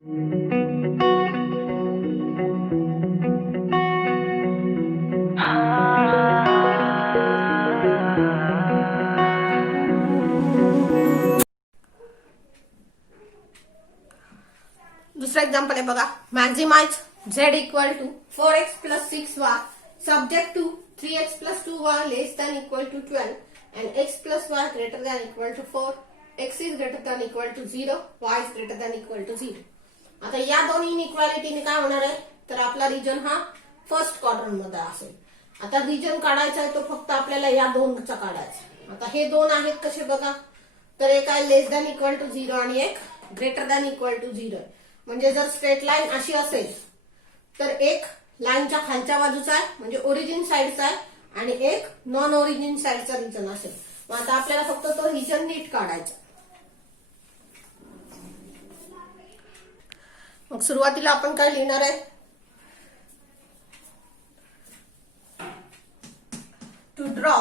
दूसरा एग्जांपल है बघा, maximise z equal to 4x plus 6y subject to 3x plus 2y less than equal to 12 and x plus y greater than equal to 4, x is greater than equal to 0, y is greater than equal to 0. आता या दोन्ही इनइक्वालिटीने काय होणार आहे, तर आपला region हा first quadrant मध्ये असेल. आता रिजन काढायचा आहे तो फक्त आपल्याला या दोनचा काढायचा. आता हे दोन आहेत कसे बघा, तर एक आहे लेस दॅन इक्वल टू 0 आणि एक ग्रेटर दॅन इक्वल टू 0. म्हणजे जर स्ट्रेट लाईन अशी असेल तर एक लाईनच्या खालच्या बाजूचा आहे म्हणजे ओरिजिन साइडचा आहे आणि एक नॉन ओरिजिन साइडचा रिजन असेल. मग आता आपल्याला फक्त तो रिजन नीट काढायचा. मग सुरुवातीला आपण काय लिहिणार आहे, टू ड्रॉ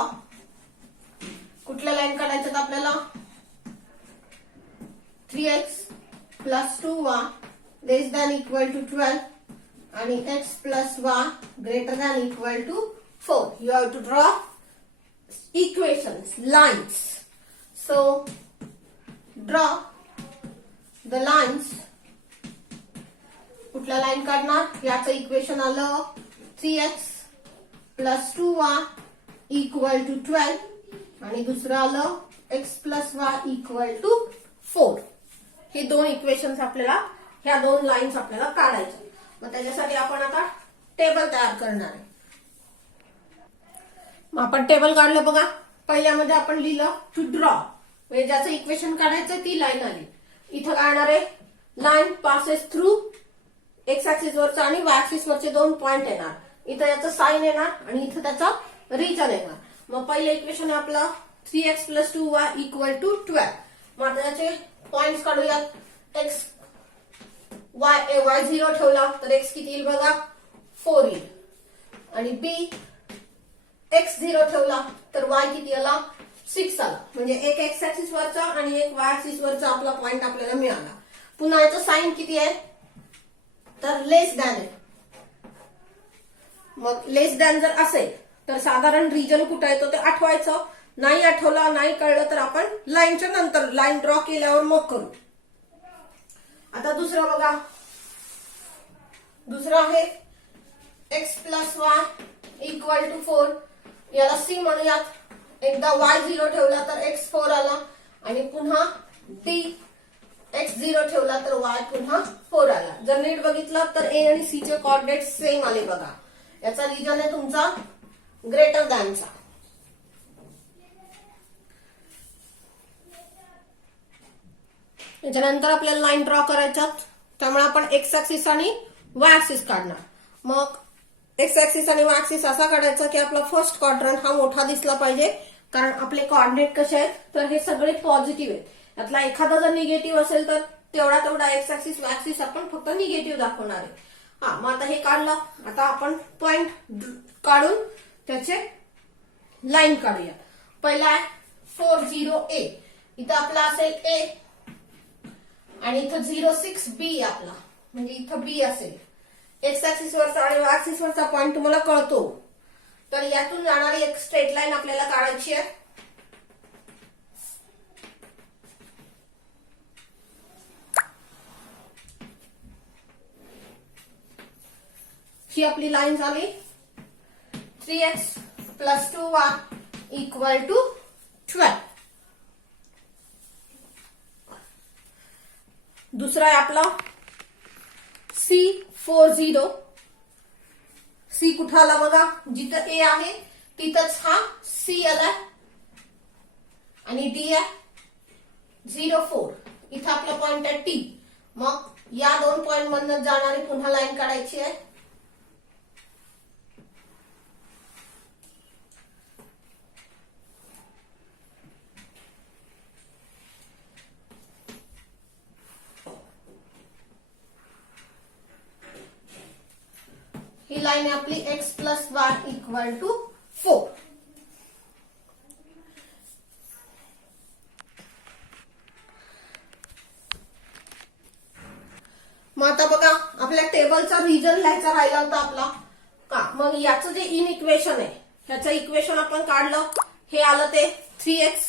कुठल्या लाईन काढायच्यात आपल्याला, 3x plus 2y less than equal to 12 and x plus y greater than equal to 4. You have to draw equations, lines. So draw the lines. कुठला लाईन काढणार, याचं इक्वेशन आलं 3x plus 2y equal to 12 आणि दुसरं आलं x plus y equal to 4. हे दोन equations आपल्याला, ह्या दोन लाईन्स आपल्याला काढायच्या. मग त्याच्यासाठी आपण आता टेबल तयार करणार आहे. मग आपण टेबल काढलं बघा. पहिल्यामध्ये आपण लिहिलं टू ड्रॉ, म्हणजे ज्याचं इक्वेशन काढायचं ती लाईन आली. इथं काढणार आहे line passes through x axis वरचा आणि वाय ऍक्सिस वरचे दोन पॉइंट येणार. इथं याचं साइन येणार आणि इथं त्याचा रिजन येणार. मग पहिलं इक्वेशन आहे आपलं 3x plus 2y equal to 12. मग आता त्याचे पॉइंट्स काढूयात. एक्स y0 ठेवला तर x किती येईल बघा, 4 येईल. आणि b x0 ठेवला तर y किती आला, 6 आला. म्हणजे एक एक्स ऍक्सिस वरचा आणि एक वाय ऍक्सिस वरचा आपला पॉइंट आपल्याला मिळाला. पुन्हा याचं साइन किती आहे, तर लेस दॅन आहे. मग लेस दॅन जर असेल तर साधारण रिजन कुठे येतो ते आठवायचं. नाही आठवला, नाही कळलं तर आपण लाईनच्या नंतर लाईन ड्रॉ केल्यावर मग करू. आता दुसरं बघा, दुसरं आहे x plus y equal to 4. याला c म्हणूयात. एकदा y0 ठेवला तर x4 आला आणि पुन्हा d x0 ठेवला तर y पुन्हा 4 आला. जर नीट बघितलं तर a आणि c चे कोऑर्डिनेट सेम आले बघा. याचा रिजन आहे तुमचा ग्रेटर दॅनचा. त्याच्यानंतर आपल्याला लाईन ड्रॉ करायच्यात, त्यामुळे आपण एक्स ऍक्सिस आणि वाय ऍक्सिस काढणार. मग एक्स ऍक्सिस आणि वाय ऍक्सिस असा काढायचा की आपला फर्स्ट क्वाड्रंट हा मोठा दिसला पाहिजे, कारण आपले कोऑर्डिनेट कसे आहेत तर हे सगळे पॉझिटिव्ह आहेत. यातला एखादा जर निगेटिव्ह असेल तर तेवढा एक्स ऍक्सिस वाय ऍक्सिस आपण फक्त निगेटिव्ह दाखवणार आहे. मग आता हे काढलं. आता आपण पॉइंट काढून त्याचे लाईन काढूया. पहिला आहे 40A. इथं आपला असेल A आणि इथं 06B आपला, म्हणजे इथं B असेल. एक्स ऍक्सिस वरचा आणि वाय ऍक्सिस वरचा पॉइंट तुम्हाला कळतो. तर यातून जाणारी एक स्ट्रेट लाईन आपल्याला काढायची आहे. ही आपली लाईन झाली 3x plus 2y equal to 12. दुसरा आहे आपला C40. C कुठं आला बघा, जिथं A आहे तिथंच हा C आला आणि D आहे 04. इथं आपला पॉइंट आहे T. मग या दोन पॉइंट मधून जाणारी पुन्हा लाईन काढायची आहे. ही लाईन आहे आपली x plus y equal to 4. मग आता बघा आपल्या टेबलचा रिजन लिहायचा राहिला होता आपला का. मग याचं जे इन इक्वेशन आहे ह्याचं इक्वेशन आपण काढलं. हे आलं ते 3x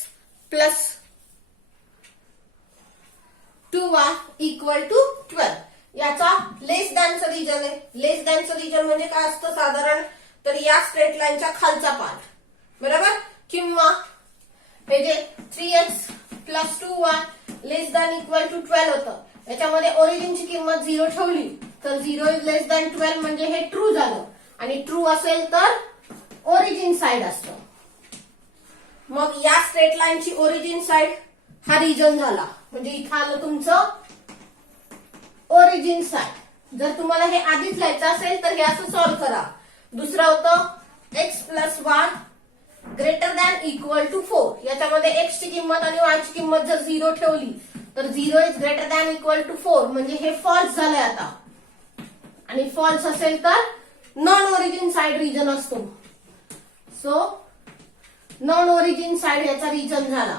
plus 2y equal to 12. याचा लेस दॅनचं रिजन आहे. लेस दॅनचं रिजन म्हणजे काय असतं साधारण तर या स्ट्रेट लाईनच्या खालचा पार्ट बरोबर. किंवा हे जे 3x plus 2y less than equal to 12 होतं. याच्यामध्ये ओरिजिनची किंमत 0 ठेवली तर 0 इज लेस दॅन 12 म्हणजे हे ट्रू झालं. आणि ट्रू असेल तर ओरिजिन साइड असतं. मग या स्ट्रेट लाईनची ओरिजिन साइड हा रिजन झाला. म्हणजे इथं आलं तुमचं ओरिजिन साइड. जर तुम्हाला हे आधीच लिहायचं असेल तर हे असं सॉल्व्ह करा. दुसरं होतं x plus y greater than equal to 4. याच्यामध्ये एक्स ची किंमत आणि वाय ची किंमत जर 0 ठेवली तर 0 is greater than equal to 4 म्हणजे हे फॉल्स झालंय आता. आणि फॉल्स असेल तर नॉन ओरिजिन साइड रिजन असतो. सो नॉन ओरिजिन साइड याचा रिजन झाला.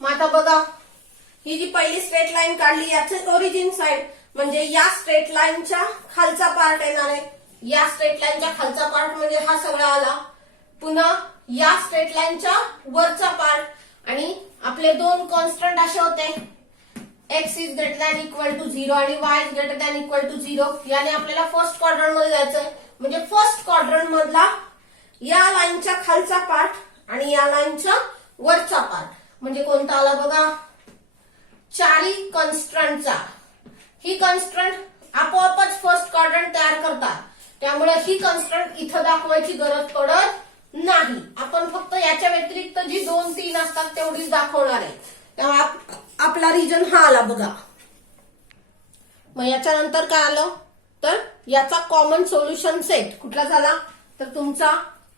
मग आता बघा ही जी पहिली स्ट्रेट लाईन काढली याचे ओरिजिन साइड म्हणजे या स्ट्रेट लाईनच्या खालचा पार्ट येणार आहे. या स्ट्रेट लाईनच्या खालचा पार्ट म्हणजे हा सगळा आला. पुन्हा या स्ट्रेट लाईनच्या वरचा पार्ट आणि आपले दोन कॉन्स्टंट असे होते x is greater than equal to 0 आणि y is greater than equal to 0. याने आपल्याला फर्स्ट क्वाड्रंट मध्ये जायचंय. म्हणजे फर्स्ट क्वाड्रंट मधला या लाईनच्या खालचा पार्ट आणि या लाईनच्या वरचा पार्ट म्हणजे कोणता आला बघा चारी कॉन्स्टंटचा. ही कॉन्स्टंट आपोआपच फर्स्ट क्वाड्रंट तयार करतात. त्यामुळे ही कॉन्स्टंट इथं दाखवायची गरज पडत नाही. आपण फक्त याच्या व्यतिरिक्त जी 2, 3 असतात तेवढीच दाखवणार आहे. त्यामुळे आपला रिजन हा आला बघा. मग याच्यानंतर काय आलं तर याचा कॉमन सोल्युशन सेट कुठला झाला तर तुमचा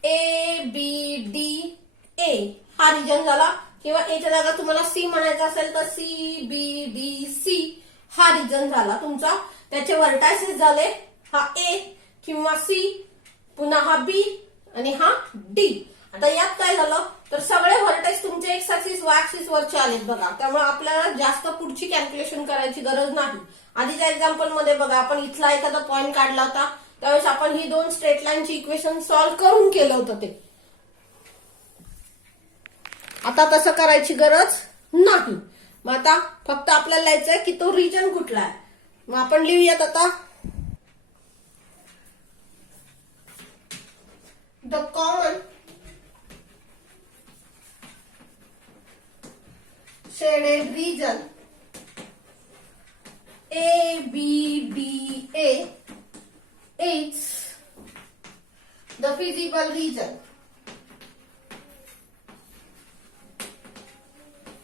ए बी डी ए हा रिजन झाला. किंवा एच्या जागा तुम्हाला सी म्हणायचं असेल तर सी बी डी सी हा रिजन झाला तुमचा. त्याचे व्हर्टायसेस झाले हा ए किंवा सी पुन्हा हा बी आणि हा डी. आता यात काय झालं तर सगळे व्हर्टेक्स तुमचे एक्स ऍक्सिस वाय ऍक्सिस वरचे आलेत बघा. त्यामुळे आपल्याला जास्त पुढची कॅल्क्युलेशन करायची गरज नाही. आधीच्या एक्झाम्पल मध्ये बघा आपण इथला एखादा पॉइंट काढला होता त्यावेळेस आपण ही दोन स्ट्रेट लाईनची इक्वेशन सॉल्व्ह करून केलं होतं ते. आता तसं करायची गरज नाही. मग आता फक्त आपल्याला लिहायचंय की तो रिजन कुठला आहे. मग आपण लिहूयात आता the common shaded region ABDA is the visible region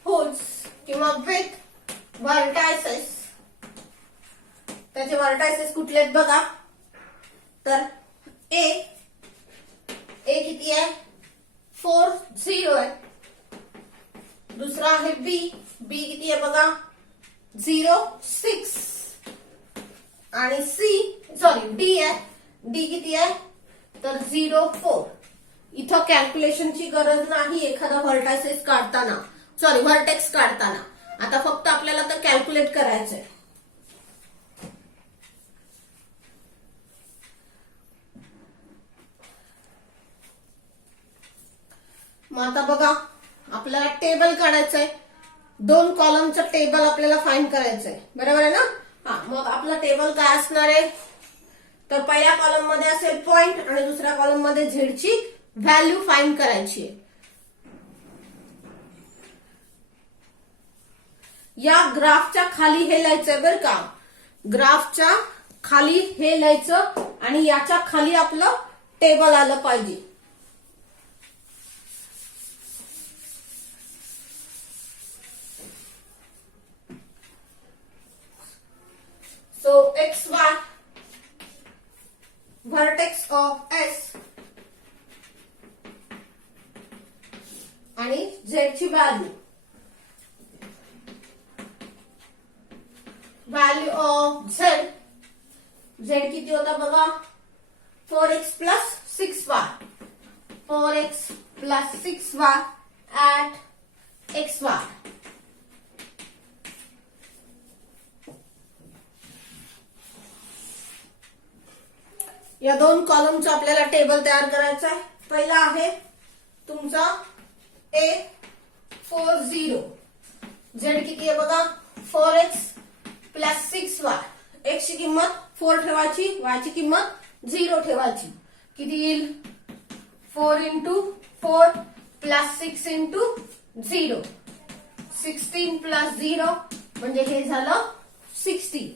whose किंवा with vertices. त्याचे vertices कुठले आहेत बघा तर A किती आहे 4 0 आहे. दुसरा आहे बी किती आहे बघा 0 6 आणि डी आहे. डी किती आहे तर 0 4. इथं कॅल्क्युलेशनची गरज नाही एखादा व्हर्टायसेस काढताना व्हर्टेक्स काढताना. आता फक्त आपल्याला तर कॅल्क्युलेट करायचंय. मग आता बघा आपल्याला टेबल काढायचंय. 2 कॉलमचं टेबल आपल्याला फाइंड करायचंय बरोबर आहे ना. हा मग आपलं टेबल काय असणार आहे तर पहिल्या कॉलम मध्ये असेल पॉइंट आणि दुसऱ्या कॉलम मध्ये झेडची व्हॅल्यू फाइंड करायची आहे. या ग्राफच्या खाली हे लिहायचंय बरं का. ग्राफच्या खाली हे लिहायचं आणि याच्या खाली आपलं टेबल आलं पाहिजे. So XY vertex of S आणि Z ची व्हॅल्यू ऑफ Z किती होता बघा 4x plus 6y 4x plus 6y at x Y. या दोन कॉलमचं आपल्याला टेबल तयार करायचं आहे. पहिला आहे तुमचा A40. झेड किती आहे बघा, 4x प्लस 6y. x ची किंमत 4 ठेवायची, y ची किंमत 0 ठेवायची. किती येईल, 4 इंटू 4 प्लस 6 इंटू 0, 16 प्लस 0 म्हणजे हे झालं 60.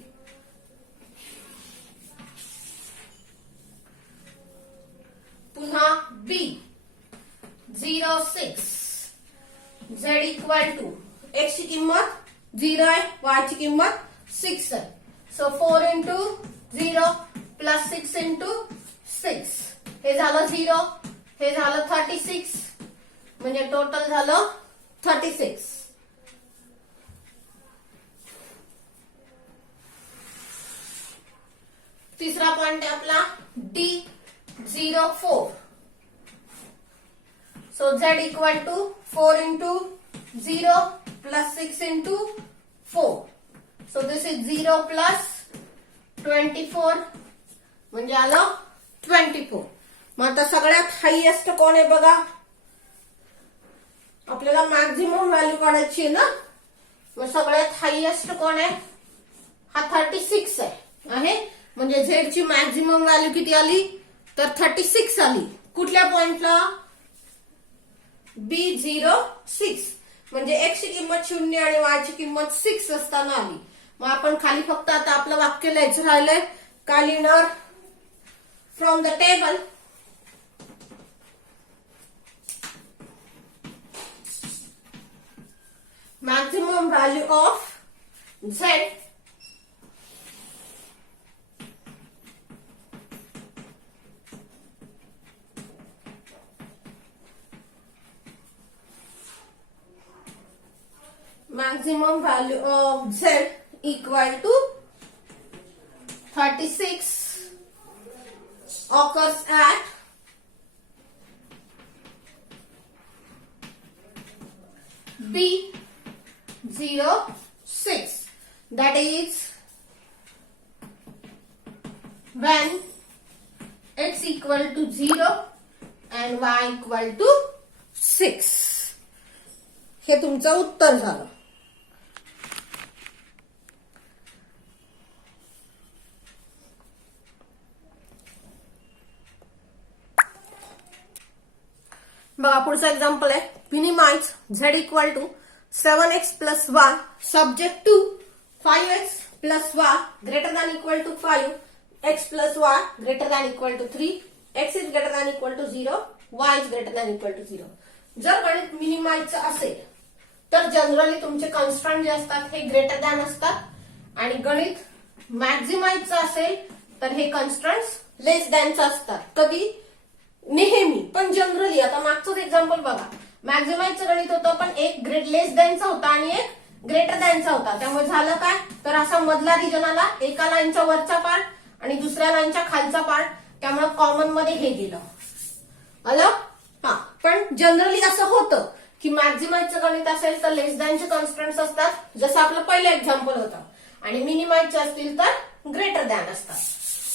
पुन्हा B06. Z equal to x ची किंमत 0 आहे, y ची किंमत 6 आहे. सो 4 इंटू 0 प्लस 6 इंटू 6, हे झालं 0, हे झालं 36 म्हणजे टोटल झालं 36. तिसरा पॉइंट आहे आपला D04. So Z equal to 4 into 0 plus 6 into 4. So this is 0 plus 24 म्हणजे आलं 24. मग आता सगळ्यात हायएस्ट कोण आहे बघा, आपल्याला मॅक्झिमम व्हॅल्यू काढायची आहे ना. मग सगळ्यात हायएस्ट कोण आहे, हा 36 आहे. म्हणजे झेड ची मॅक्झिमम व्हॅल्यू किती आली तर 36 आली. कुठल्या पॉइंटला, B06. म्हणजे x ची किंमत 0 आणि y ची किंमत 6 असताना आली. मग आपण खाली फक्त आता आपलं वाक्य लिहायचं राहिलंय. काय लिहिणार, from the table maximum value of Z maximum value of Z equal to 36 occurs at B06. That is when x equal to 0 and y equal to 6. हे तुमचं उत्तर झालं. बघा पुढचं एक्झाम्पल आहे, minimise Z equal to 7x plus 1 subject to 5x plus y greater than equal to 5, x plus y greater than equal to 3, x is greater than equal to 0, y is greater than equal to 0. जर गणित मिनिमाइजचं असेल तर generally तुमचे constant जे असतात हे greater than असतात, आणि गणित मॅक्झिमाइजचं असेल तर हे कॉन्स्टंट्स लेस दॅनचं असतात. कधी, नेहमी, पण जनरली. आता मागचंच एक्झाम्पल बघा, मॅक्झिमाइजचं गणित होतं पण एक लेस दॅनचा होता आणि एक ग्रेटर दॅनचा होता. त्यामुळे झालं काय तर असा मधला रिजन आला, एका लाईनचा वरचा पार्ट आणि दुसऱ्या लाईनच्या खालचा पार्ट, त्यामुळे कॉमन मध्ये हे गेलं. आलं. हा, पण जनरली असं होतं की मॅक्झिमाइजचं गणित असेल तर लेस दॅनचे कॉन्स्टंट्स असतात, जसं आपलं पहिलं एक्झाम्पल होतं, आणि मिनिमाइजचे असतील तर ग्रेटर दॅन असतात.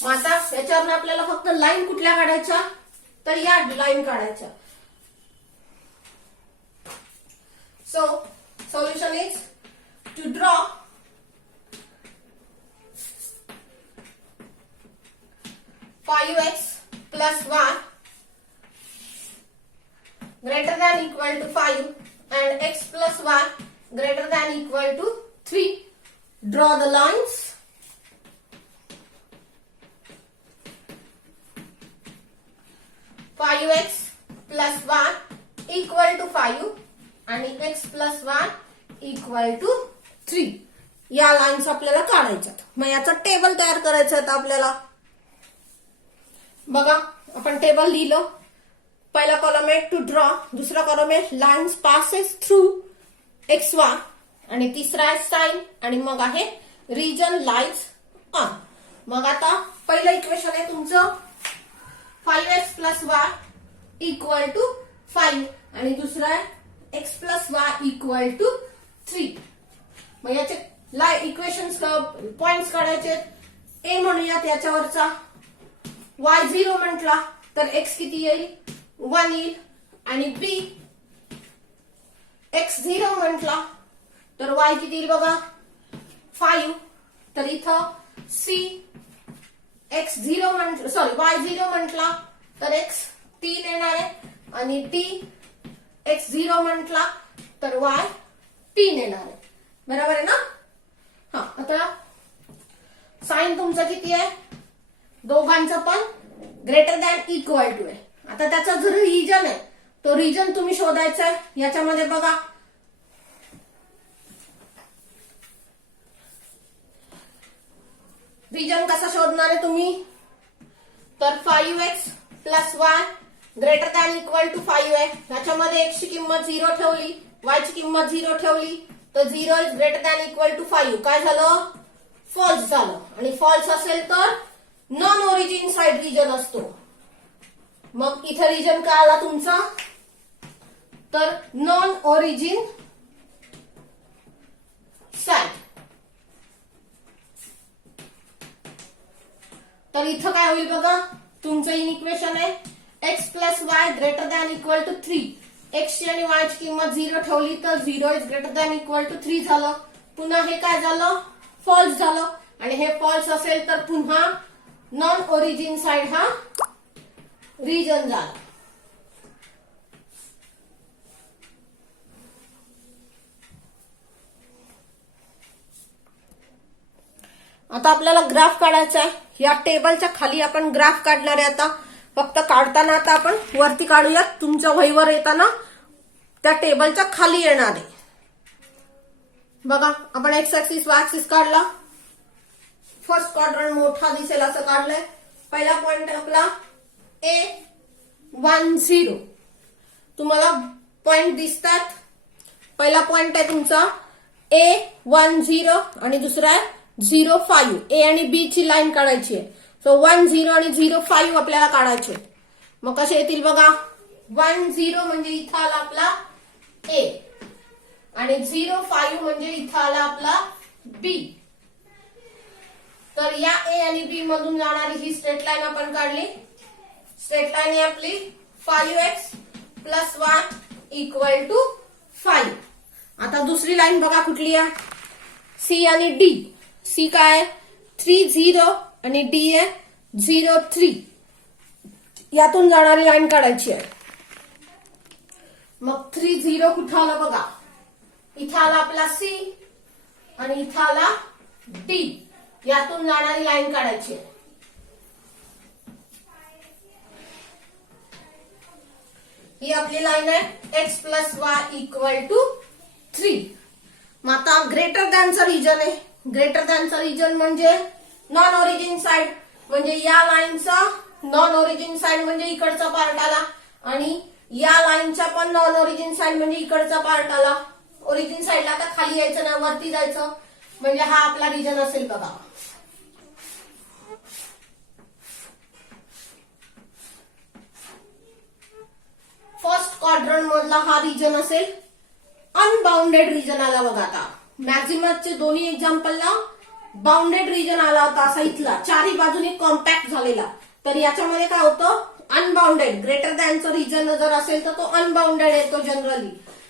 मग आता याच्यावर आपल्याला फक्त लाईन कुठल्या काढायच्या तर या लाईन काढायच्या. So solution is to draw five x plus 1 greater than equal to 5 and x plus y greater than equal to 3. Draw the lines. Five x plus 1 equal to 5 आणि x plus 1 equal to 3. या lines आपल्याला काढायच्यात. मग याचं table तयार करायचं आहे आपल्याला. बघा आपण टेबल लिहिलं. पहिला कॉलम आहे टू ड्रॉ, दुसरा कॉलम आहे lines passes through x Y, आणि तिसरा आहे साइन, आणि मग आहे रिजन लाइज ऑन. मग आता पहिलं इक्वेशन आहे तुमचं 5x plus y equal to 5, आणि दुसरं आहे x plus y equal to 3. मग याचे इक्वेशन्स पॉइंट्स काढायचे. a म्हणूयात याच्यावरचा. y0 म्हटला तर x किती येईल 1 येईल. आणि b x0 म्हटला तर y किती येईल बघा 5. तर इथं c x0 म्हटलं y0 म्हटला तर x 3 येणार आहे. आणि d x0 म्हटला तर y 3 येणार आहे. बरोबर आहे ना. हा आता साइन तुमचं किती आहे दोघांचं पण ग्रेटर दॅन इक्वल टू आहे. आता त्याचा जो रिजन आहे तो रिजन तुम्ही शोधायचा आहे. याच्यामध्ये बघा रिजन कसा शोधणार आहे तुम्ही तर 5x plus y greater than equal to 5 आहे. याच्यामध्ये x ची किंमत 0 ठेवली y ची किंमत 0 ठेवली तर 0 is greater than equal to 5. काय झालं फॉल्स झालं. आणि फॉल्स असेल तर नॉन ओरिजिन साइड रिजन असतो. मग इथं रिजन काय आला तुमचा तर नॉन ओरिजिन साइड. तर इथं काय होईल बघा तुमचं इन इक्वेशन आहे x plus y greater than equal to 3. x ची आणि y ची किंमत 0 ठेवली तर 0 is greater than equal to 3 झालं. पुन्हा हे काय झालं फॉल्स झालं. आणि हे फॉल्स असेल तर पुन्हा नॉन ओरिजिन साइड हा रिजन झाला. आता आपल्याला ग्राफ काढायचा आहे. या टेबलच्या खाली आपण ग्राफ काढणार आहे. आता फक्त काढताना आता आपण वरती काढूयात. तुमच्या वहीवर येताना त्या टेबलच्या खाली येणार आहे. बघा आपण एक्स ऍक्सिस वाय ऍक्सिस काढला. फर्स्ट क्वाड्रंट मोठा दिसेल असं काढलंय. पहिला पॉइंट आपला A10. तुम्हाला पॉइंट दिसतात. पहिला पॉइंट आहे तुमचा A10 आणि दुसरा आहे 05. ए आणि बी ची लाईन काढायची आहे. सो 10 आणि 05 आपल्याला काढायचे. मग कसे येतील बघा 10 म्हणजे इथं आला आपला ए आणि 05 म्हणजे इथं आला आपला बी. तर या ए आणि बी मधून जाणारी ही स्ट्रेट लाईन आपण काढली. स्ट्रेट लाईन आहे आपली 5x plus y equal to 5. आता दुसरी लाईन बघा कुठली आहे सी आणि डी. सी काय 30 आणि डी आहे 03. यातून जाणारी लाईन काढायची आहे. मग 30 कुठं आलं बघा इथं आला आपला सी आणि इथं आला डी. यातून जाणारी लाईन काढायची आहे. ही आपली लाईन आहे x plus y equal to 3. मग आता ग्रेटर दॅनचा रिजन आहे. ग्रेटर दॅनचा रिजन म्हणजे नॉन ओरिजिन साइड. म्हणजे या लाईनचा नॉन ओरिजिन साइड म्हणजे इकडचा पार्ट आला आणि या लाईनचा पण नॉन ओरिजिन साइड म्हणजे इकडचा पार्ट आला. ओरिजिन साइडला आता खाली यायचं ना वरती जायचं म्हणजे हा आपला रिजन असेल बघा. फर्स्ट क्वाड्रंट मधला हा रिजन असेल अनबाउंडेड रिजन आला बघा. आता मॅक्झिममचे दोन्ही एक्झाम्पलला बाउंडेड रिजन आला होता असा इथला चारही बाजूने कॉम्पॅक्ट झालेला. तर याच्यामध्ये काय होतं अनबाउंडेड. ग्रेटर दॅनचा रिजन जर असेल तर तो अनबाउंडेड येतो जनरली.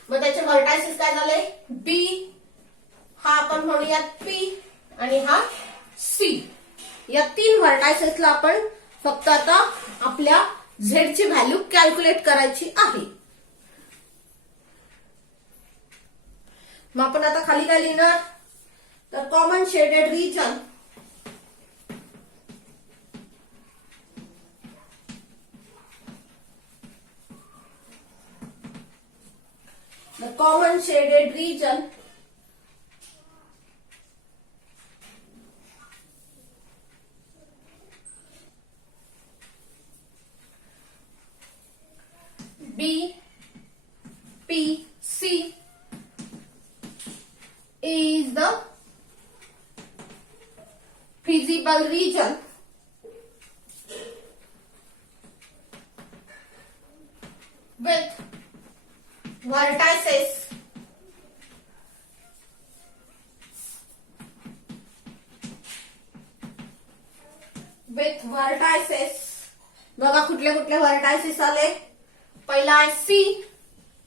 मग त्याचे व्हर्टायसेस काय झाले बी हा आपण म्हणूयात पी आणि हा सी. या 3 व्हर्टायसेसला आपण फक्त आता आपल्या झेड ची व्हॅल्यू कॅल्क्युलेट करायची आहे. मग आपण आता खाली काय लिहिणार तर common shaded region common shaded region B P C is the feasible region with vertices vertices बघा कुठले कुठले व्हर्टायसेस आले. पहिला आहे सी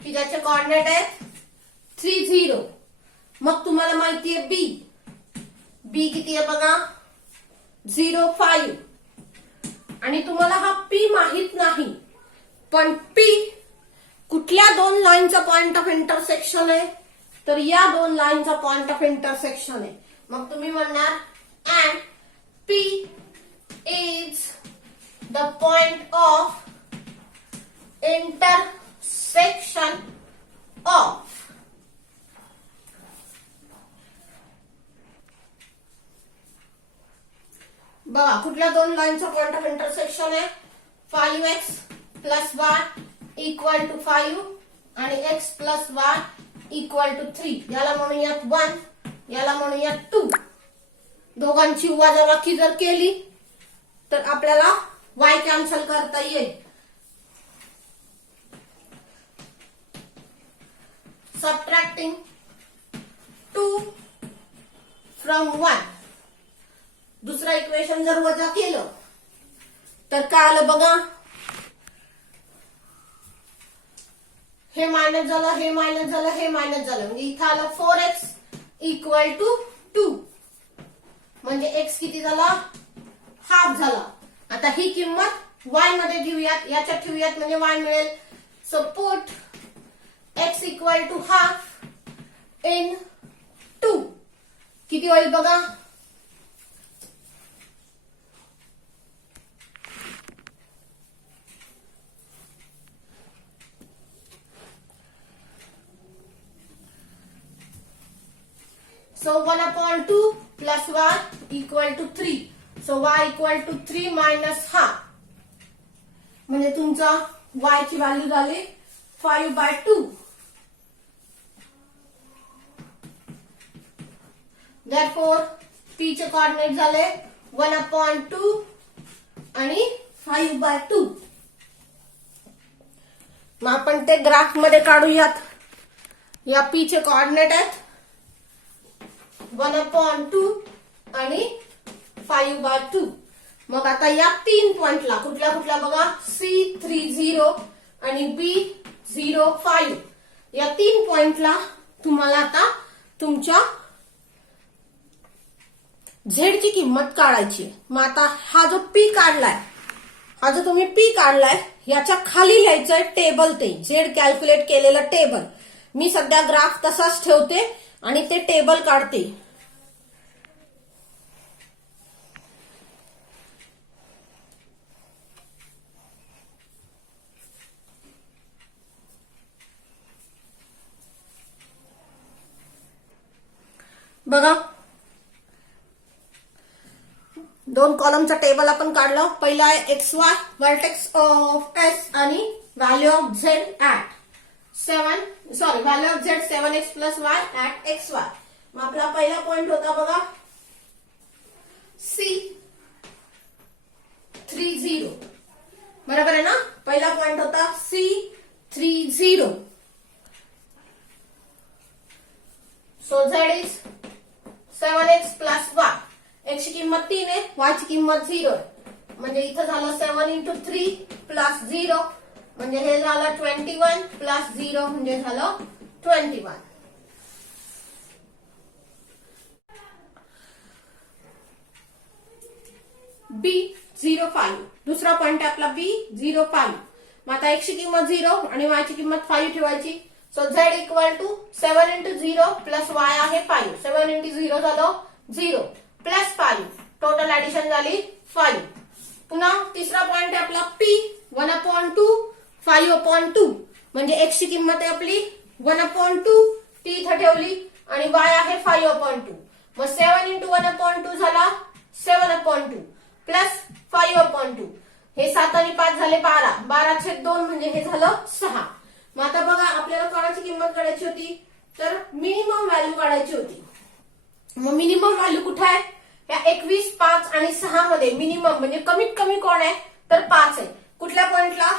की ज्याचे कोऑर्डिनेट आहेत 3 0. मग तुम्हाला माहिती आहे बी किती आहे बघा 0 5. आणि तुम्हाला हा पी माहित नाही, पण पी कुठल्या दोन लाईनचा पॉइंट ऑफ इंटरसेक्शन आहे, तर या दोन लाईनचा पॉइंट ऑफ इंटरसेक्शन आहे. मग तुम्ही म्हणणार and P is the point of intersection of बघा कुठल्या दोन लाईनचा पॉइंट ऑफ इंटरसेक्शन आहे. 5x plus y equal to 5 आणि x plus y equal to 3. याला म्हणूयात 1, याला म्हणूयात 2. दोघांची वजाबाकी जर केली तर आपल्याला y कॅन्सल करता येईल. Subtracting 2 from 1. दुसरा इक्वेशन जर वजा केलं तर काय आलं बघा, हे मायनस झालं, हे मायनस झालं, हे मायनस झालं. म्हणजे इथं आलं 4x इक्वल टू 2. म्हणजे x किती झाला हाफ झाला. आता ही किंमत y मध्ये घेऊयात, याच्यात ठेवूयात म्हणजे y मिळेल. So put x equal to half in 2. किती होईल बघा, so 1/2 plus y equal to 3. So y equal to 3 minus half. म्हणजे तुमचा y ची व्हॅल्यू झाली 5/2. Therefore p चे कोऑर्डिनेट झाले 1/2 आणि 5/2. मग आपण ते ग्राफ मध्ये काढूयात. या p चे कोऑर्डिनेट आहेत 1/2 आणि 5/2. मग आता या 3 पॉइंटला कुठल्या कुठल्या बघा C3 0 आणि B0 5. या 3 पॉइंटला तुम्हाला आता तुमच्या झेड ची किंमत काढायची. मग आता हा जो पी काढलाय, हा जो तुम्ही पी काढलाय याच्या खाली लिहायचंय टेबल, ते झेड कॅल्क्युलेट केलेलं टेबल. मी सध्या ग्राफ तसाच ठेवते आणि ते टेबल काढते. बघा 2 कॉलमचा टेबल आपण काढलं. पहिला आहे XY व्हर्टेक्स ऑफ S आणि value of Z at 7, sorry value of Z 7x plus y at XY. मग आपला पहिला पॉइंट होता बघा C30. बरोबर आहे ना, पहिला पॉइंट होता C30. So Z is 7x plus y. x ची किंमत 3 आहे, y ची किंमत 0 आहे. म्हणजे इथं झालं 7 into 3 प्लस 0 म्हणजे हे झालं 21 प्लस 0 म्हणजे झालं 21. B05 दुसरा पॉइंट आहे आपला B05. मग आता x ची किंमत 0 आणि y ची किंमत 5 ठेवायची. So Z equal to 7 into 0 plus y आहे 5. 7 into 0 झालं 0 प्लस 5. टोटल ऍडिशन झाली 5. पुन्हा तिसरा पॉइंट आहे आपला P 1/2 5/2. म्हणजे x ची किंमत आहे आपली 1/2 ती इथं ठेवली आणि y आहे 5/2. मग 7 into 1/2 झाला 7/2 प्लस 5/2. हे 7 आणि 5 झाले 12. 12/2 म्हणजे हे झालं 6. मग आता बघा आपल्याला कोणाची किंमत काढायची होती, तर मिनिमम व्हॅल्यू काढायची होती. मग मिनिमम व्हॅल्यू कुठे आहे, या 21 5 आणि 6 मध्ये मिनिमम म्हणजे कमीत कमी कोण आहे तर 5 आहे. कुठल्या पॉइंटला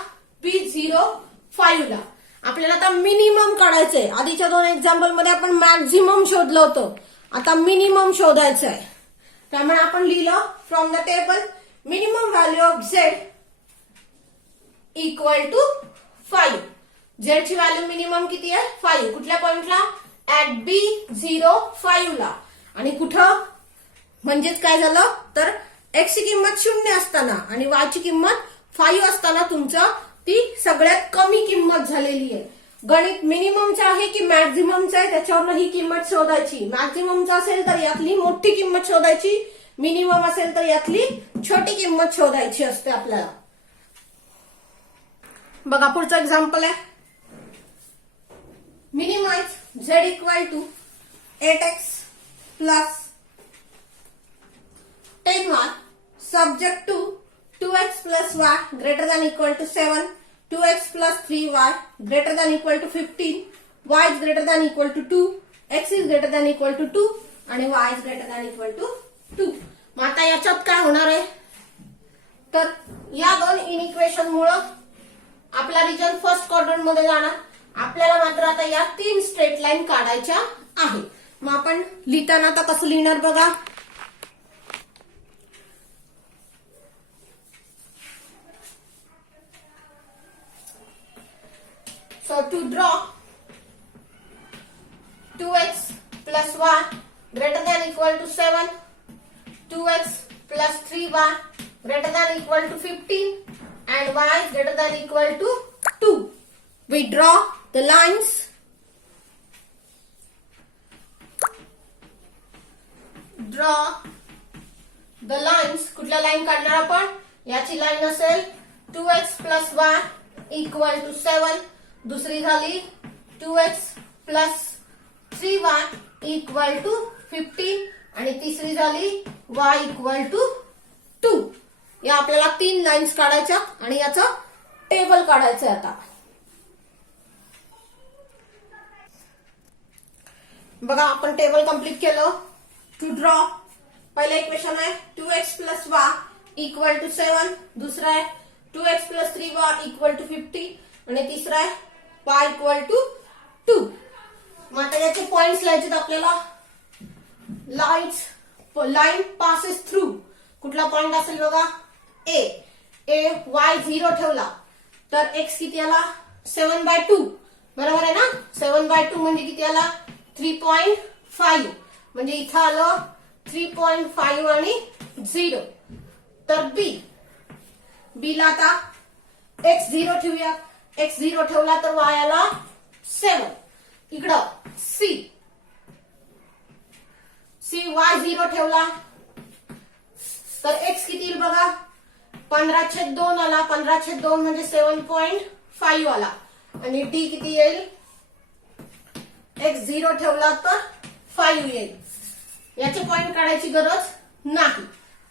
B05 ला. आपल्याला आता मिनिमम काढायचंय. आधीच्या 2 एक्झाम्पल मध्ये आपण मॅक्झिमम शोधलं होतं, आता मिनिमम शोधायचं आहे. त्यामुळे आपण लिहिलं from the table minimum value of Z equal to 5. झेडची व्हॅल्यू मिनिमम किती आहे? 5. कुठल्या पॉइंटला? ऍट B05 ला. आणि कुठं म्हणजेच काय झालं तर x ची किंमत 0 असताना आणि y ची किंमत 5 असताना तुमचं ती सगळ्यात कमी किंमत झालेली आहे. गणित मिनिममचं आहे की मॅक्झिममचं आहे त्याच्यावर ही किंमत शोधायची. मॅक्झिममचं असेल तर यातली मोठी किंमत शोधायची, मिनिमम असेल तर यातली छोटी किंमत शोधायची असते आपल्याला. बघा पुढचं एक्झाम्पल आहे. Minimise z equal to 8x plus 10y subject to 2x plus y greater than equal to 7, 2x plus 3y greater than equal to 15, y is greater than equal to 2, x is greater than equal to 2 आणि y is greater than equal to 2. मग आता याच्यात काय होणार आहे तर या 2 inequation मुळे आपला रिजन फर्स्ट क्वाड्रंट मध्ये जाणार. आपल्याला मात्र आता या 3 स्ट्रेट लाईन काढायच्या आहेत. मग आपण लिहिताना आता कसं लिहिणार बघा. So to draw 2x plus y greater than equal to 7, 2x plus 3y greater than equal to 15 and y is greater than equal to 2. We draw the lines. Draw the lines. कुठल्या line काढणार आपण? याची line असेल 2x plus y equal to 7. दुसरी झाली 2x plus 3y equal to 15 आणि तिसरी झाली y equal to 2. या आपल्याला 3 लाईन्स काढायच्या आणि याचं टेबल काढायचं आता. बघा आपण टेबल कंप्लीट केलं. टू ड्रॉ पहिलं इक्वेशन आहे 2x plus y equal to 7, दुसरा आहे 2x plus 3y equal to 50 आणि तिसरा आहे y equal to 2. मग आता याचे पॉइंट्स लिहायचे आपल्याला. Line passes through. कुठला पॉइंट असेल बघा A. y 0 ठेवला तर x किती आला 7/2. बरोबर आहे ना. 7/2 म्हणजे किती आला 3.5. म्हणजे इथं आलं 3.5 आणि 0. तर B ला आता x 0 ठेवूया. x 0 ठेवला तर y आला 7. इकडं C y 0 ठेवला तर x किती येईल बघा 15/2 आला. 15/2 म्हणजे 7.5 आला. आणि D किती येईल x 0 ठेवला तर 5 येईल. याचे पॉइंट काढायची गरज नाही.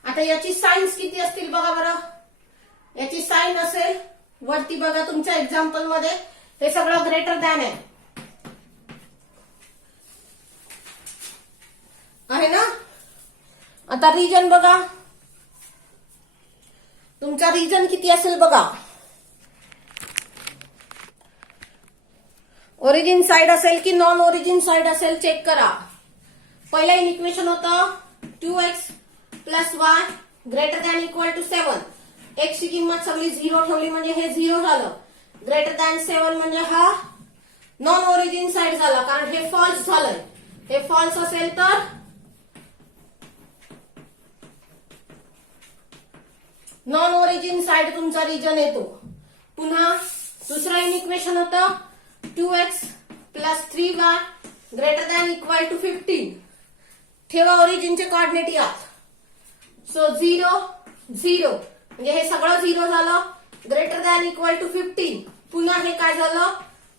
आता याची साइन्स किती असतील बघा बरं. याची साइन असेल वरती बघा तुमच्या एक्झाम्पल मध्ये हे सगळं ग्रेटर दॅन आहे ना. आता रिजन बघा तुमचा रिजन किती असेल बघा. ओरिजिन साइड असेल की नॉन ओरिजिन साइड असेल चेक करा. पहिला इक्वेशन होतं 2x plus y greater than equal to 7. x ची किंमत सगळी 0 ठेवली म्हणजे हे 0 झालं. ग्रेटर दॅन 7 म्हणजे हा नॉन ओरिजिन साइड झाला कारण हे फॉल्स झालंय. हे फॉल्स असेल तर नॉन ओरिजिन साइड तुमचा रिजन येतो. पुन्हा दुसरा इक्वेशन होतं 2x plus 3y greater than equal to 15. ठेवा ओरिजिनचे कोऑर्डिनेट यात. सो 0 0 म्हणजे हे सगळं 0 झालं. Greater than equal to 15. पुन्हा हे काय झालं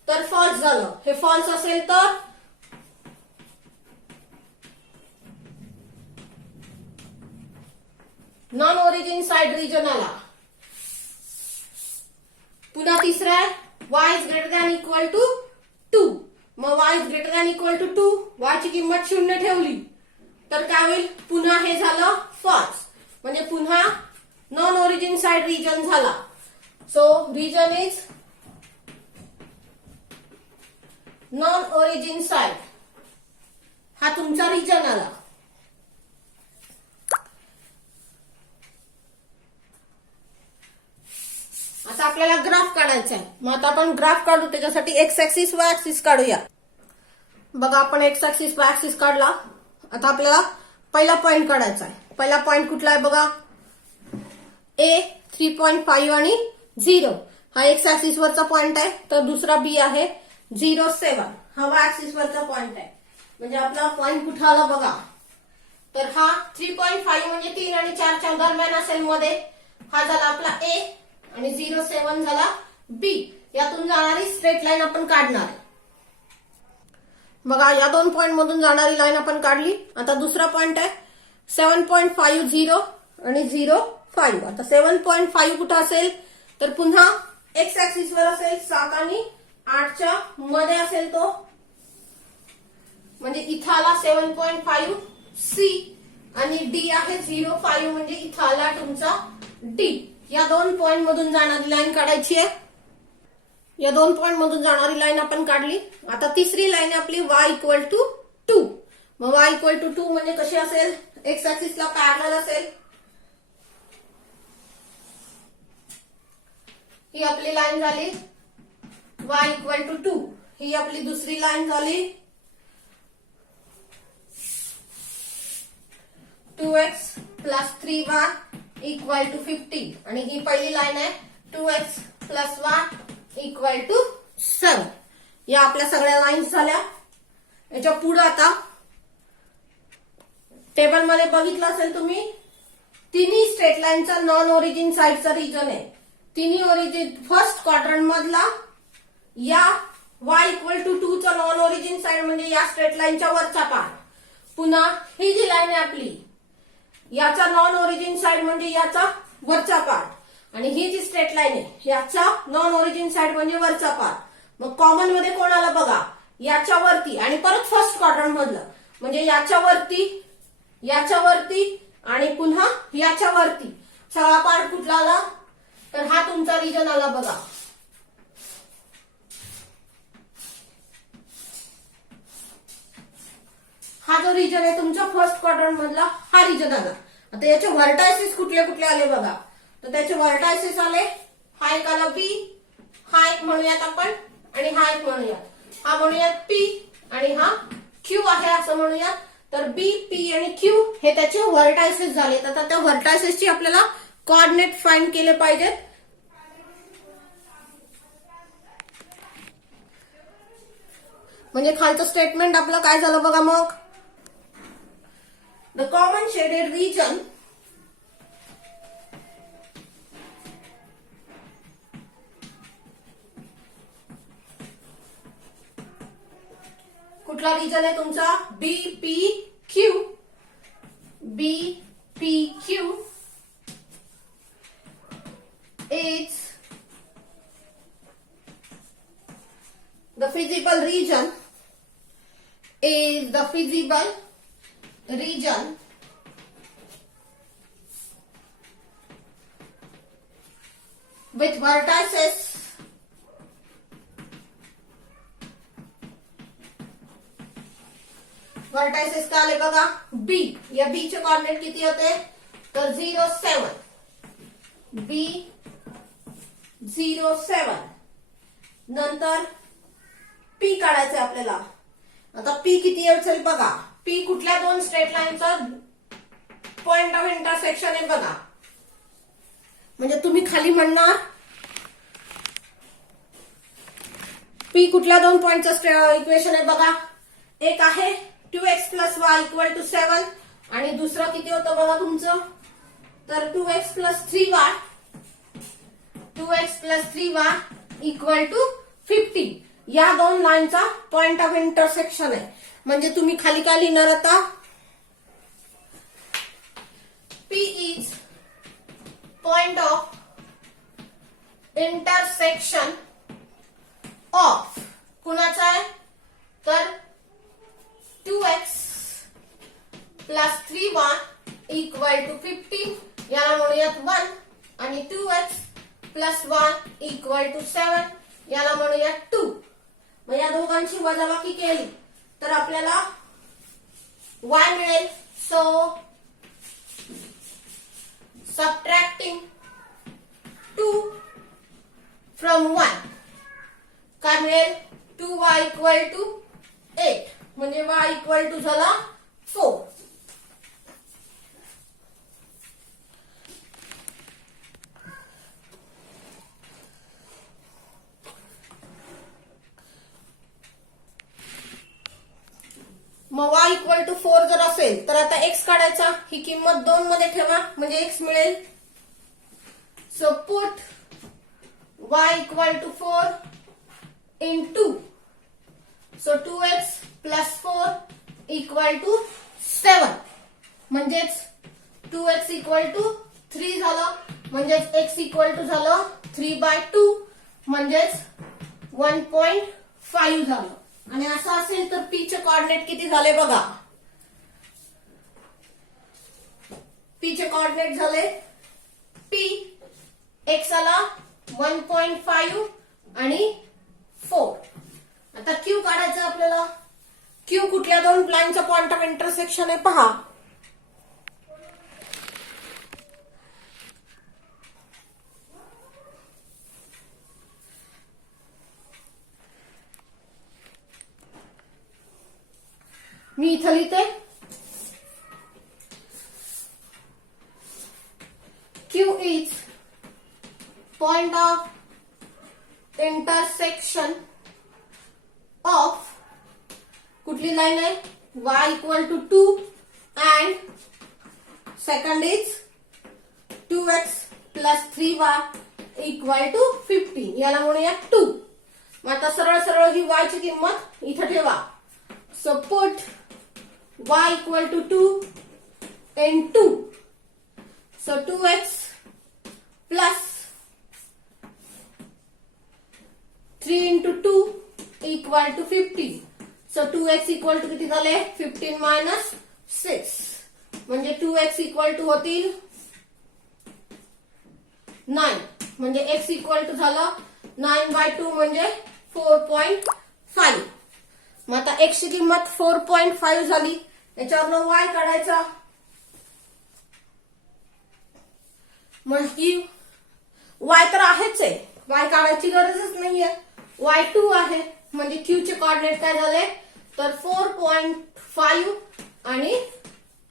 तर फॉल्स झालं. हे फॉल्स असेल तर नॉन ओरिजिन साइड रिजन आला. पुन्हा तिसरा आहे y is greater than equal to 2. मग y is greater than equal to 2 y ची किंमत 0 ठेवली तर काय होईल पुन्हा हे झालं फॉल्स. म्हणजे पुन्हा नॉन ओरिजिन साइड रिजन झाला. So region is non origin side हा तुमचा रिजन आला. आता आपल्याला ग्राफ काढायचा आहे. मग आता आपण ग्राफ काढू. त्याच्यासाठी एक्स ऍक्सिस वाय ऍक्सिस काढूया. बघा आपण एक्स ऍक्सिस वाय ऍक्सिस काढला. आता आपल्याला पहिला पॉइंट काढायचा आहे. पहिला पॉइंट कुठला आहे बघा. ए 3.5 आणि 0 हा एक्स ऍक्सिस वरचा पॉइंट आहे. तर दुसरा बी आहे 0.7 हा वाय ऍक्सिस वरचा पॉइंट आहे. म्हणजे आपला पॉइंट कुठे आला बघा. तर हा 3.5 म्हणजे 3 आणि 4च्या दरम्यान असेल मध्ये. हा झाला आपला ए आणि 0.7 झाला बी. यातून जाणारी स्ट्रेट लाईन आपण काढणार आहे. बघा या दोन पॉइंट मधून जाणारी लाईन आपण काढली. आता दुसरा पॉइंट आहे 7.50 आणि 0.5. आता 7.5 कुठं असेल तर पुन्हा एक्स ऍक्सिस वर असेल. 7 आणि 8च्या मध्ये असेल तो. म्हणजे इथं आला 7.5 सी आणि डी आहे 0.5 म्हणजे इथं आला तुमचा डी. या दोन पॉइंट मधून जाणारी लाईन काढायची आहे. या दोन पॉइंट मधून जाणारी लाईन आपण काढली. आता तिसरी लाईन आपली y इक्वल टू 2. मग y इक्वल टू 2 म्हणजे कशी असेल. एक्स ऍक्सिसला पॅरलल असेल. ही आपली लाईन झाली y इक्वल टू 2. ही आपली दुसरी लाईन झाली 2x plus 3y equal to 15 आणि ही पहिली लाईन आहे 2x plus y equal to 7. या आपल्या सगळ्या लाईन्स झाल्या. याच्या पुढे आता टेबल मध्ये बघितलं असेल तुम्ही तिन्ही स्ट्रेट लाईनचा नॉन ओरिजिन साइडचा रिजन आहे. तिन्ही ओरिजिन फर्स्ट क्वाड्रंट मधला या y इक्वल टू 2 चा नॉन ओरिजिन साइड म्हणजे या स्ट्रेट लाईनच्या वरचा पार्ट. पुन्हा ही जी लाईन आहे आपली याचा नॉन ओरिजिन साइड म्हणजे याचा वरचा पार्ट. आणि ही जी स्ट्रेट लाईन आहे याचा नॉन ओरिजिन साइड म्हणजे वरचा पार्ट. मग कॉमन मध्ये कोण आलं बघा. याच्या वरती आणि परत फर्स्ट क्वाड्रंट मधलं म्हणजे याच्या वरती आणि पुन्हा याच्या वरती सगळा पार्ट कुठला आला तर हा तुमचा रिजन आला बघा. हा जो रिजन आहे तुमच्या फर्स्ट क्वाड्रंट मधला हा रिजन आला. आता याचे व्हर्टायसेस कुठले कुठले आले बघा. तर त्याचे व्हर्टायसेस आले. हा एक आला बी. हा एक म्हणूयात आपण आणि हा एक म्हणूयात. हा म्हणूयात पी आणि हा क्यू आहे असं म्हणूयात. तर बी पी आणि क्यू हे त्याचे व्हर्टायसेस झालेत. आता त्या व्हर्टायसेसची आपल्याला कोऑर्डिनेट फाइंड केले पाहिजेत. म्हणजे खालचं स्टेटमेंट आपलं काय झालं बघा. मग द कॉमन शेडेड रिजन कुठला रिजन आहे तुमचा B P Q. B P Q is the feasible region with vertices का आले बघा बी. या बी चे कोऑर्डिनेट किती होते तर 0.7. बी 0.7. नंतर पी काढायचंय आपल्याला. आता पी किती असेल बघा. पी कुठल्या दोन स्ट्रेट लाईनचा पॉइंट ऑफ इंटरसेक्शन आहे बघा. म्हणजे तुम्ही खाली म्हणणार पी कुठल्या दोन पॉइंटचं इक्वेशन आहे बघा. एक आहे 2x plus y equal to 7 आणि दुसरं किती होतं बघा तुमचं तर 2x plus 3y equal to 15. या दोन लाईनचा पॉइंट ऑफ इंटरसेक्शन आहे. म्हणजे तुम्ही खाली काय लिहिणार आता P is point of intersection of कुणाचा आहे तर 2x plus 3y equal to 15. याला म्हणूयात 1 आणि 2x प्लस 1 इक्वल टू 7 याला म्हणूयात 2. मग या दोघांची वजाबाकी केली तर आपल्याला y मिळेल. सो सबट्रॅक्टिंग 2 फ्रॉम 1 काय मिळेल 2y इक्वल टू 8 म्हणजे y इक्वल टू झाला 4. मग y इक्वल टू 4 जर असेल तर आता x काढायचा. ही किंमत 2 मध्ये ठेवा म्हणजे x मिळेल. So put y equal to 4 in 2. So 2x plus 4 equal to 7 म्हणजेच 2x इक्वल टू 3 झालं म्हणजेच x इक्वल टू झालं 3/2 म्हणजेच 1.5 झालं. आणि असं असेल तर p चे कोऑर्डिनेट किती झाले बघा. p चे कोऑर्डिनेट झाले p x आला 1.5 आणि 4. आता q काढायचं आपल्याला. q कुठल्या दोन लाईनचा पॉइंट ऑफ इंटरसेक्शन आहे पहा. मी इथं लिहिते Q is point of intersection of कुठली लाईन आहे y equal to 2 and second is 2x plus 3y equal to 15. याला म्हणूया 2. मग आता सरळ सरळ ही y ची किंमत इथं ठेवा. So put y equal to 2 and 2. So 2x plus 3 into 2 equal to 15. So 2x equal to किती झाले 15 minus 6 म्हणजे 2x equal to होतील 9 म्हणजे x equal to झालं 9/2 म्हणजे 4.5. मग आता x ची किंमत 4.5 झाली. याच्यावरनं y काढायचा. मग ही y तर आहेच आहे y काढायची गरजच नाहीये. y2 आहे म्हणजे q चे कोऑर्डिनेट काय झाले तर 4.5 आणि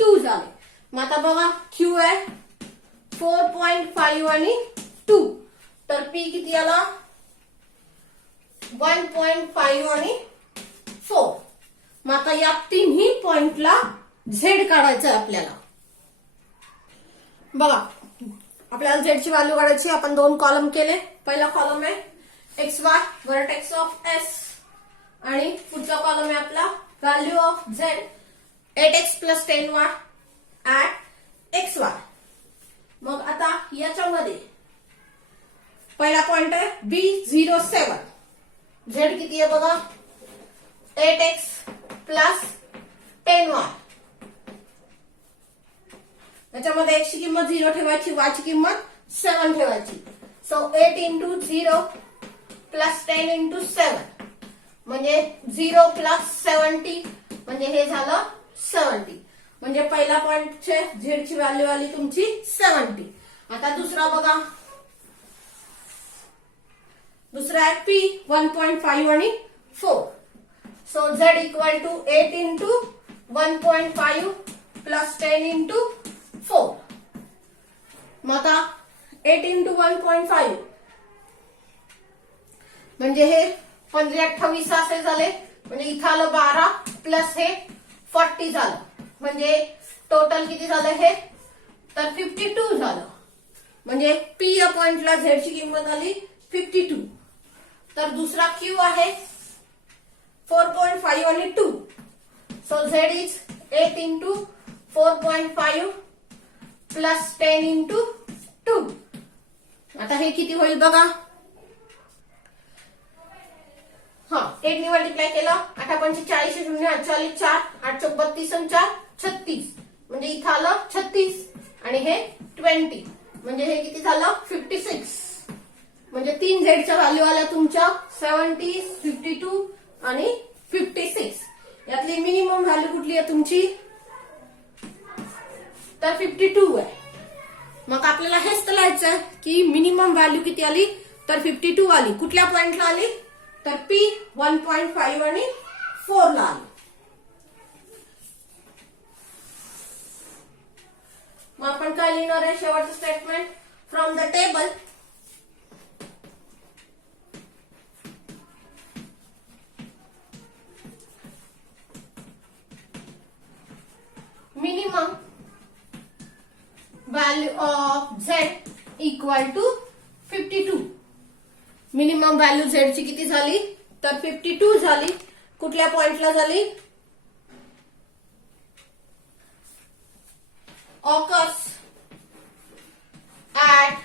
2 झाले. मग आता बघा q आहे 4.5 आणि 2 तर p किती आला 1.5 आणि 4. मग आता या तिन्ही पॉइंटला झेड काढायचं आहे आपल्याला. बघा आपल्याला झेड ची व्हॅल्यू काढायची. आपण 2 कॉलम केले. पहिला कॉलम आहे XY व्हर्टेक्स ऑफ S आणि पुढचा कॉलम आहे आपला value of Z 8x plus 10y at XY. मग आता याच्यामध्ये पहिला पॉइंट आहे B07. झेड किती आहे बघा 8x plus 10y. याच्यामध्ये x ची किंमत 0 ठेवायची y ची किंमत 7 ठेवायची. सो 8 into 0 plus 10 into 7 म्हणजे 0 plus 70 म्हणजे हे झालं 70. म्हणजे पहिला पॉइंटचे झेड ची व्हॅल्यू आली तुमची 70. आता दुसरा बघा. दुसरा आहे P 1.5 आणि 4. So Z equal to 8 into 1.5 plus 10 into 4. मग आता 8 into 1.5 म्हणजे हे 15-28 असे झाले म्हणजे इथं आलं 12 प्लस हे 40 झालं म्हणजे टोटल किती झालं हे तर 52 झालं. म्हणजे P या पॉइंटला Z ची किंमत आली 52. तर दुसरा Q आहे 4.5 आणि 2. So Z is 8 into 4.5 plus 10 into 2. आता हे किती होईल बघा. 8 ने मल्टिप्लाय केलं 8 पंचे 40 0 48 4 8 चौक 32 आणि 4 36 म्हणजे इथं आलं 36 आणि हे 20 म्हणजे हे किती झालं 56. म्हणजे 3 झेडच्या व्हॅल्यू आल्या तुमच्या 70 52 आणि 56. यातली मिनिमम व्हॅल्यू कुठली आहे तुमची? तर 52 आहे. मग आपल्याला हेच तर लिहायचं आहे की मिनिमम व्हॅल्यू किती आली? तर 52 आली. कुठल्या पॉइंटला आली? तर P 1.5 आणि 4 ला आली. मग आपण काय लिहिणार आहे शेवटचं statement? From the table minimum value of z equal to 52. Minimum value z ची किती झाली? तर 52 झाली. कुठल्या पॉइंटला झाली? occurs at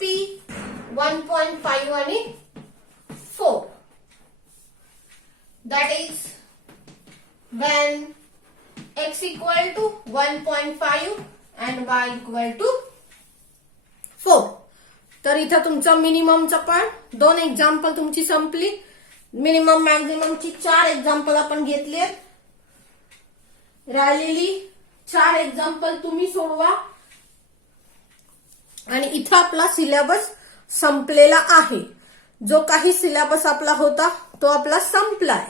P 1.5 आणि 4. That is when x equal to 1.5 and y equal to 4. तर इथं तुमचं मिनिममचं पण 2 एक्झाम्पल तुमची संपली. मिनिमम मॅक्झिममची 4 एक्झाम्पल आपण घेतले. राहिलेली 4 एक्झाम्पल तुम्ही सोडवा आणि इथं आपला सिलेबस संपलेला आहे. जो काही सिलेबस आपला होता तो आपला संपलाय.